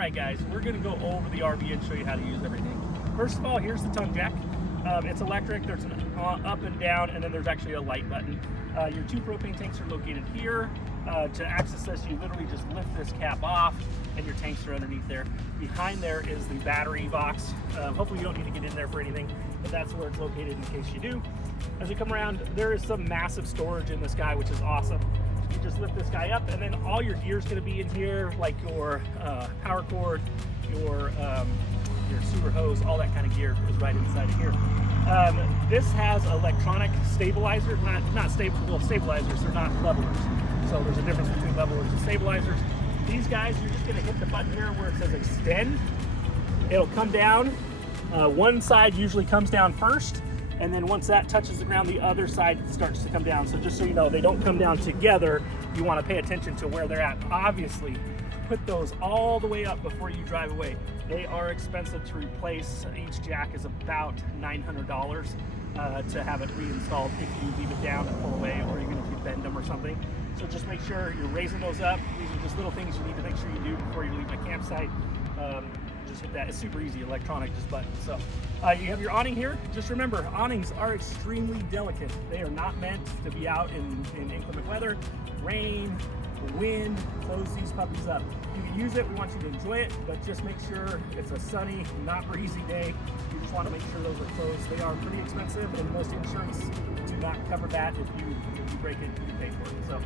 Alright guys, we're going to go over the RV and show you how to use everything. First of all, here's the tongue jack. It's electric, there's an up and down, and then there's actually a light button. Your two propane tanks are located here. To access this, you literally just lift this cap off and your tanks are underneath there. Behind there is the battery box. Hopefully you don't need to get in there for anything, but that's where it's located in case you do. As you come around, there is some massive storage in this guy, which is awesome. You just lift this guy up, and then all your gear is going to be in here, like your power cord, your sewer hose, all that kind of gear is right inside of here. This has electronic stabilizer, not stabilizers, they're not levelers. So there's a difference between levelers and stabilizers. These guys, you're just going to hit the button here where it says extend. It'll come down. One side usually comes down first, and then once that touches the ground, the other side starts to come down. So just so you know, they don't come down together. You want to pay attention to where they're at. Obviously, put those all the way up before you drive away. They are expensive to replace. Each jack is about $900 to have it reinstalled if you leave it down and pull away, or even if you bend them or something. So just make sure you're raising those up. These are just little things you need to make sure you do before you leave my campsite. Just hit that. It's super easy, electronic, just buttons. So you have your awning here. Just remember, awnings are extremely delicate. They are not meant to be out in inclement weather, rain, wind. Close these puppies up. You can use it, we want you to enjoy it, but just make sure it's a sunny, not breezy day. You just want to make sure those are closed. They are pretty expensive, and most insurance do not cover that. If you break it, you pay for it. So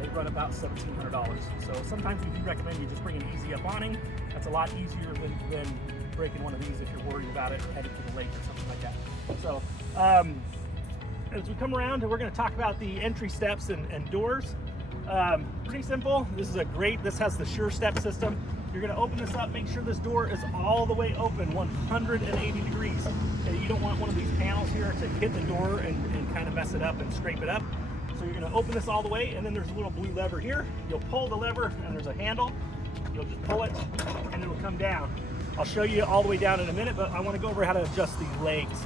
they run about $1,700. So sometimes we do recommend you just bring an easy up awning. That's a lot easier than breaking one of these if you're worried about it or headed to the lake or something like that. So as we come around, we're going to talk about the entry steps and doors. Pretty simple. This has the sure step system. You're going to open this up, make sure this door is all the way open, 180 degrees. You don't want one of these panels here to hit the door and kind of mess it up and scrape it up. So you're going to open this all the way, and then there's a little blue lever here. You'll pull the lever, and there's a handle. You'll just pull it, and it'll come down. I'll show you all the way down in a minute, but I want to go over how to adjust these legs.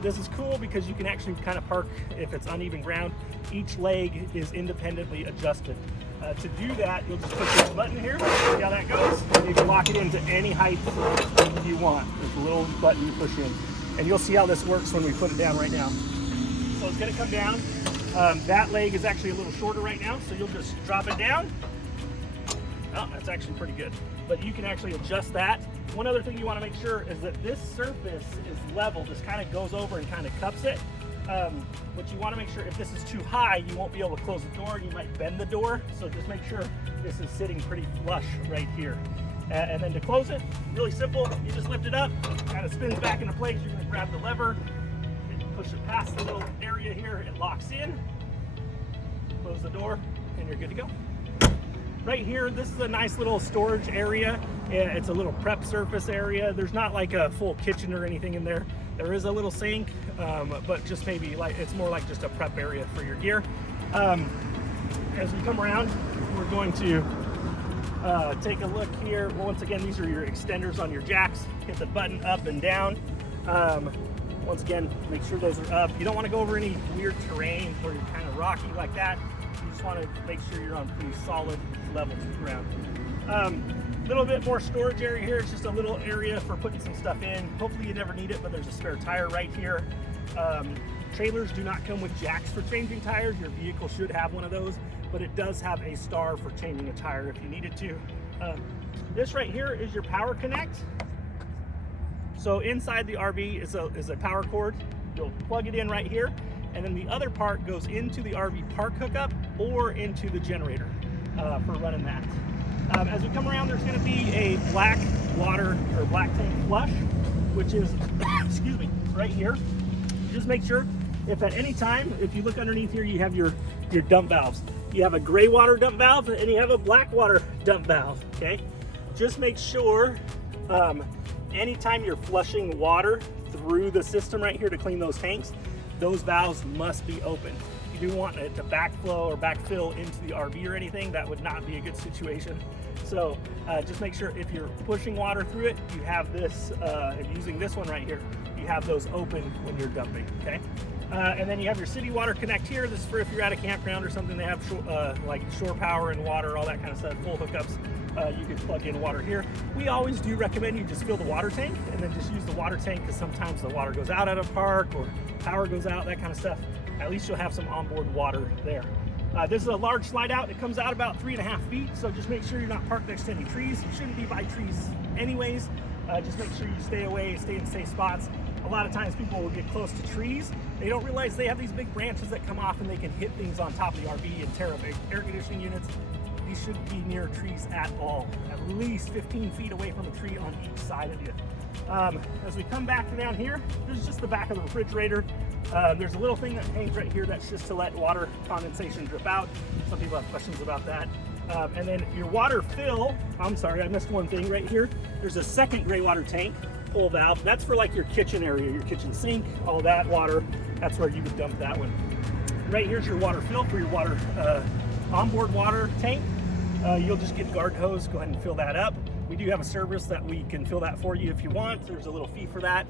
This is cool because you can actually kind of park if it's uneven ground. Each leg is independently adjusted. To do that, you'll just push this button here. See how that goes? And you can lock it into any height you want. There's a little button you push in. And you'll see how this works when we put it down right now. So it's going to come down. That leg is actually a little shorter right now, so you'll just drop it down. Oh, that's actually pretty good. But you can actually adjust that. One other thing you want to make sure is that this surface is level. This kind of goes over and kind of cups it. But you want to make sure if this is too high, you won't be able to close the door. You might bend the door. So just make sure this is sitting pretty flush right here. And then to close it, really simple. You just lift it up, kind of spins back into place. You're going to grab the lever, and push it past the little area here. It locks in. Close the door, and you're good to go. Right here, this is a nice little storage area. It's a little prep surface area. There's not like a full kitchen or anything in there. There is a little sink, but just maybe it's more like just a prep area for your gear. As we come around, we're going to take a look here. Once again, these are your extenders on your jacks. Hit the button up and down. Once again, make sure those are up. You don't want to go over any weird terrain where you're kind of rocky like that. You just want to make sure you're on pretty solid level to the ground. A little bit more storage area here. It's just a little area for putting some stuff in. Hopefully you never need it, but there's a spare tire right here. Trailers do not come with jacks for changing tires. Your vehicle should have one of those, but it does have a star for changing a tire if you needed to. This right here is your power connect. So inside the RV is a power cord. You'll plug it in right here, and then the other part goes into the RV park hookup or into the generator for running that. As we come around, there's going to be a black water or black tank flush, which is, excuse me, right here. Just make sure if at any time, if you look underneath here, you have your dump valves. You have a gray water dump valve and you have a black water dump valve, okay? Just make sure anytime you're flushing water through the system right here to clean those tanks, those valves must be open. You do want it to backflow or backfill into the RV or anything. That would not be a good situation. So just make sure if you're pushing water through it, you have this, and using this one right here, you have those open when you're dumping, okay? And then you have your city water connect here. This is for if you're at a campground or something. They have like shore power and water, all that kind of stuff, full hookups. you can plug in water here. We always do recommend you just fill the water tank and then just use the water tank, because sometimes the water goes out at a park or power goes out, that kind of stuff. At least you'll have some onboard water there. This is a large slide out. It comes out about 3.5 feet, so just make sure you're not parked next to any trees. You shouldn't be by trees anyways. Just make sure you stay away, stay in safe spots. A lot of times people will get close to trees. They don't realize they have these big branches that come off and they can hit things on top of the RV and tear up air conditioning units. These shouldn't be near trees at all. At least 15 feet away from a tree on each side of you. As we come back down here, there's just the back of the refrigerator. There's a little thing that hangs right here that's just to let water condensation drip out. Some people have questions about that. And then your water fill, I'm sorry, I missed one thing right here. There's a second gray water tank, pull valve. That's for like your kitchen area, your kitchen sink, all that water. That's where you would dump that one. Right here's your water fill for your water, onboard water tank. You'll just get garden hose, go ahead and fill that up. We do have a service that we can fill that for you if you want. There's a little fee for that,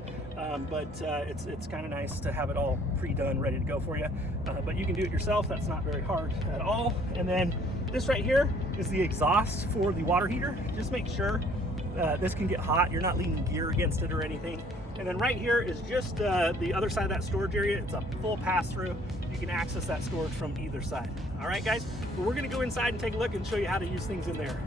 but it's kind of nice to have it all pre-done, ready to go for you. But you can do it yourself. That's not very hard at all. And then this right here is the exhaust for the water heater. Just make sure this can get hot. You're not leaning gear against it or anything. And then right here is just the other side of that storage area. It's a full pass-through. You can access that storage from either side. All right, guys, well, we're gonna go inside and take a look and show you how to use things in there.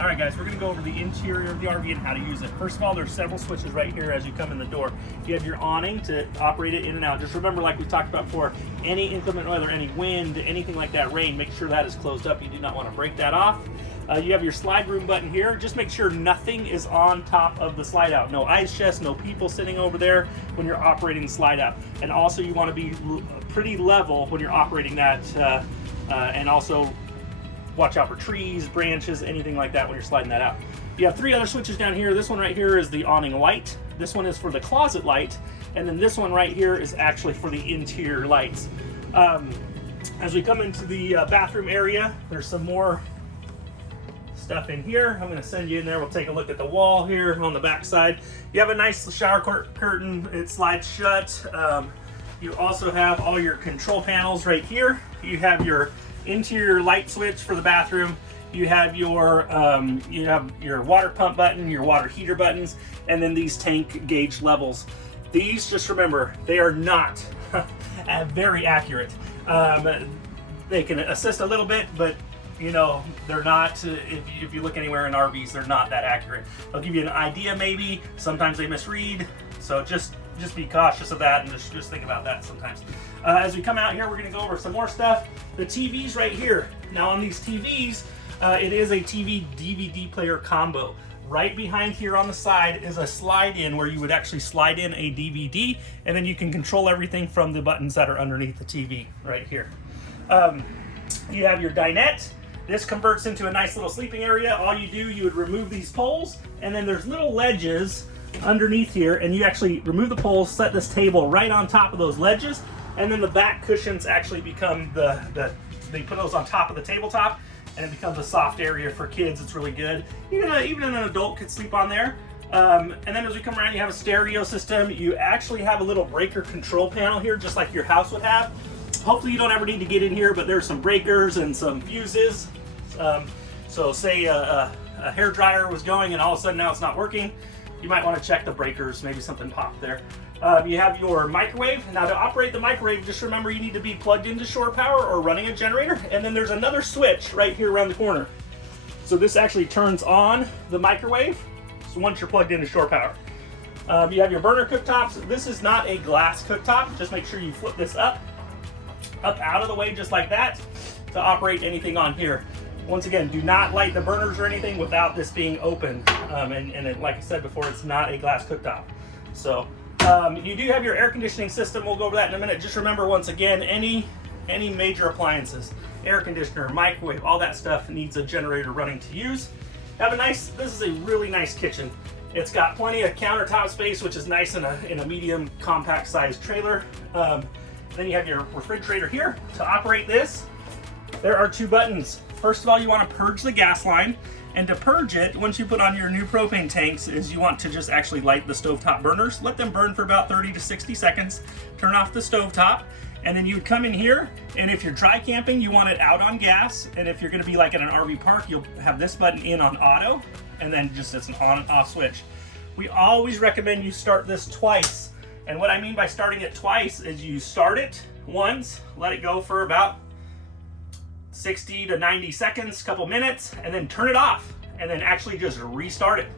All right, guys, we're gonna go over the interior of the RV and how to use it. First of all, there's several switches right here as you come in the door. You have your awning to operate it in and out. Just remember, like we talked about before, any inclement weather, any wind, anything like that, rain, make sure that is closed up. You do not wanna break that off. You have your slide room button here. Just make sure nothing is on top of the slide out. No ice chests, no people sitting over there when you're operating the slide out. And also you wanna be pretty level when you're operating that, and also watch out for trees, branches, anything like that when you're sliding that out. You have 3 other switches down here. This one right here is the awning light. This one is for the closet light. And then this one right here is actually for the interior lights. As we come into the bathroom area, there's some more stuff in here. I'm gonna send you in there. We'll take a look at the wall here on the back side. You have a nice shower curtain. It slides shut. You also have all your control panels right here. You have your interior light switch for the bathroom. You have your water pump button, your water heater buttons, and then these tank gauge levels. These, just remember, they are not very accurate. They can assist a little bit, but you know, they're not, if you look anywhere in RVs, they're not that accurate. They'll give you an idea maybe, sometimes they misread, so just be cautious of that and just think about that sometimes. As we come out here, we're gonna go over some more stuff. The TVs right here. Now on these TVs, it is a TV DVD player combo. Right behind here on the side is a slide in where you would actually slide in a DVD, and then you can control everything from the buttons that are underneath the TV right here. You have your dinette. This converts into a nice little sleeping area. All you do, you would remove these poles, and then there's little ledges underneath here, and you actually remove the poles, set this table right on top of those ledges, and then the back cushions actually become they put those on top of the tabletop, and it becomes a soft area for kids. It's really good. Even an adult could sleep on there. And then as we come around, you have a stereo system. You actually have a little breaker control panel here, just like your house would have. Hopefully you don't ever need to get in here, but there's some breakers and some fuses. So say a hair dryer was going and all of a sudden now it's not working, you might want to check the breakers, maybe something popped there. You have your microwave. Now to operate the microwave, just remember you need to be plugged into shore power or running a generator, and then there's another switch right here around the corner. So this actually turns on the microwave, so once you're plugged into shore power. You have your burner cooktops. This is not a glass cooktop. Just make sure you flip this up out of the way just like that to operate anything on here. Once again, do not light the burners or anything without this being open. Like I said before, it's not a glass cooktop. So you do have your air conditioning system. We'll go over that in a minute. Just remember, once again, any major appliances, air conditioner, microwave, all that stuff needs a generator running to use. This is a really nice kitchen. It's got plenty of countertop space, which is nice in a medium compact sized trailer. Then you have your refrigerator here. To operate this, there are 2 buttons. First of all, you want to purge the gas line, and to purge it, once you put on your new propane tanks, is you want to just actually light the stovetop burners. Let them burn for about 30 to 60 seconds. Turn off the stovetop, And then you would come in here, and if you're dry camping, you want it out on gas. And if you're gonna be like in an RV park, you'll have this button in on auto, and then just it's an on and off switch. We always recommend you start this twice. And what I mean by starting it twice is you start it once, let it go for about 60 to 90 seconds, couple minutes, and then turn it off, and then actually just restart it.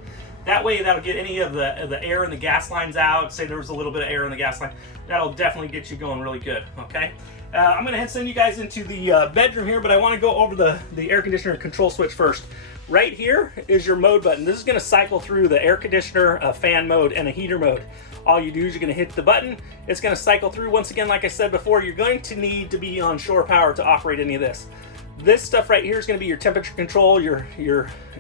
That way that'll get any of the air in the gas lines out. Say there was a little bit of air in the gas line. That'll definitely get you going really good, okay? I'm gonna send you guys into the bedroom here, but I wanna go over the air conditioner control switch first. Right here is your mode button. This is gonna cycle through the air conditioner, a fan mode, and a heater mode. All you do is you're gonna hit the button. It's gonna cycle through. Once again, like I said before, you're going to need to be on shore power to operate any of this. This stuff right here is gonna be your temperature control, your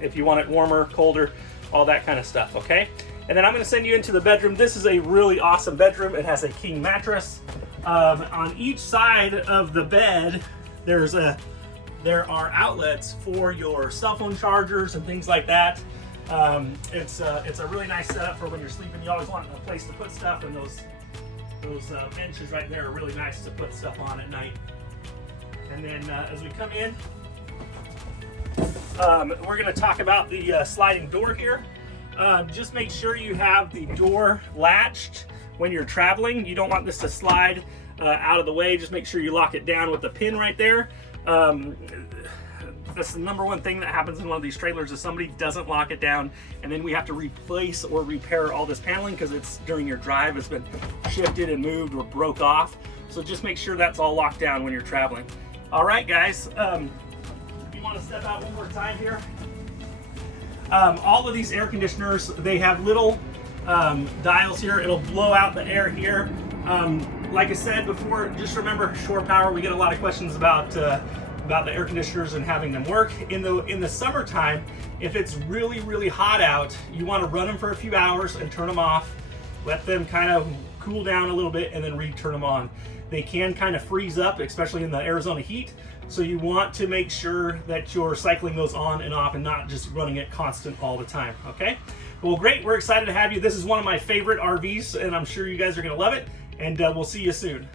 if you want it warmer, colder, all that kind of stuff, okay? And then I'm gonna send you into the bedroom. This is a really awesome bedroom. It has a king mattress. On each side of the bed, there are outlets for your cell phone chargers and things like that. It's a really nice setup for when you're sleeping. You always want a place to put stuff, and those benches right there are really nice to put stuff on at night. And then as we come in, we're going to talk about the sliding door here. Just make sure you have the door latched when you're traveling. You don't want this to slide out of the way. Just make sure you lock it down with the pin right there. That's the number one thing that happens in one of these trailers is somebody doesn't lock it down, and then we have to replace or repair all this paneling because it's during your drive, it's been shifted and moved or broke off. So just make sure that's all locked down when you're traveling. All right, guys, if you want to step out one more time here. All of these air conditioners, they have little dials here. It'll blow out the air here. Like I said before, just remember shore power. We get a lot of questions about the air conditioners and having them work. In the summertime, if it's really hot out, you want to run them for a few hours and turn them off. Let them kind of cool down a little bit and then re-turn them on. They can kind of freeze up, especially in the Arizona heat. So you want to make sure that you're cycling those on and off and not just running it constant all the time, okay? Well, great, we're excited to have you. This is one of my favorite RVs, and I'm sure you guys are gonna love it, and we'll see you soon.